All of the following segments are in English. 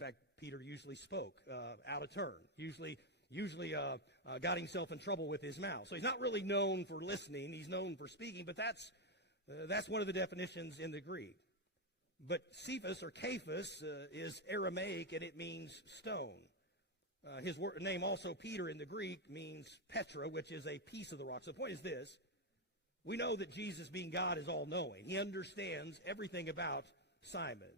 fact, Peter usually spoke out of turn, usually got himself in trouble with his mouth. So he's not really known for listening. He's known for speaking, but that's one of the definitions in the Greek. But Cephas or Cephas is Aramaic, and it means stone. His name also, Peter, in the Greek, means Petra, which is a piece of the rock. So the point is this. We know that Jesus, being God, is all-knowing. He understands everything about Simon.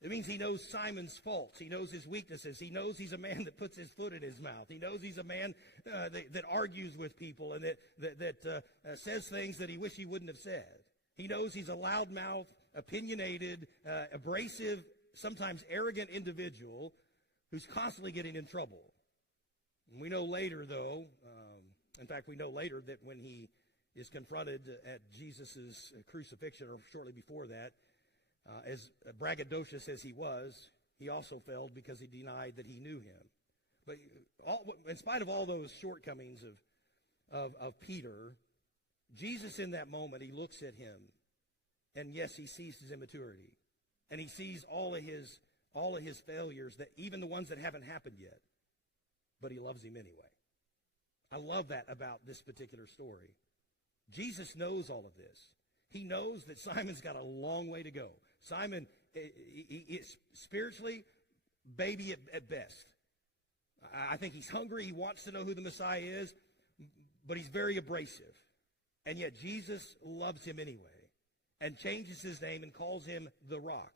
It means he knows Simon's faults. He knows his weaknesses. He knows he's a man that puts his foot in his mouth. He knows he's a man that argues with people and that says things that he wished he wouldn't have said. He knows he's a loudmouth, opinionated, abrasive, sometimes arrogant individual who's constantly getting in trouble. And we know later, though, in fact, we know later that when he is confronted at Jesus' crucifixion, or shortly before that, as braggadocious as he was, he also failed because he denied that he knew him. But in spite of all those shortcomings of Peter, Jesus in that moment, he looks at him, and yes, he sees his immaturity, and he sees all of his failures, that even the ones that haven't happened yet, but he loves him anyway. I love that about this particular story. Jesus knows all of this. He knows that Simon's got a long way to go. Simon is spiritually baby at best. I think he's hungry. He wants to know who the Messiah is, but he's very abrasive. And yet Jesus loves him anyway and changes his name and calls him the Rock,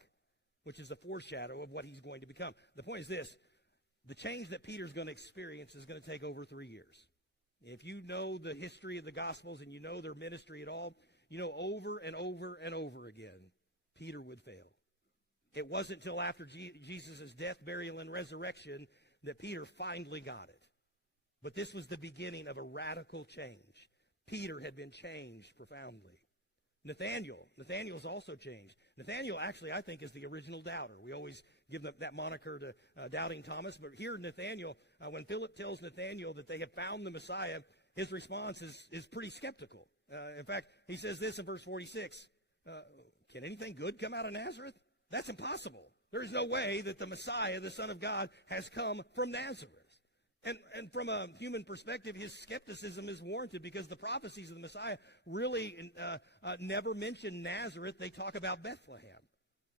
which is a foreshadow of what he's going to become. The point is this. The change that Peter's going to experience is going to take over 3 years. If you know the history of the Gospels and you know their ministry at all, you know over and over and over again, Peter would fail. It wasn't until after Jesus' death, burial, and resurrection that Peter finally got it. But this was the beginning of a radical change. Peter had been changed profoundly. Nathanael's also changed. Nathanael actually, I think, is the original doubter. We always give that moniker to Doubting Thomas. But here Nathanael, when Philip tells Nathanael that they have found the Messiah, his response is pretty skeptical. In fact, he says this in verse 46. Can anything good come out of Nazareth? That's impossible. There is no way that the Messiah, the Son of God, has come from Nazareth. And from a human perspective, his skepticism is warranted because the prophecies of the Messiah really never mention Nazareth. They talk about Bethlehem.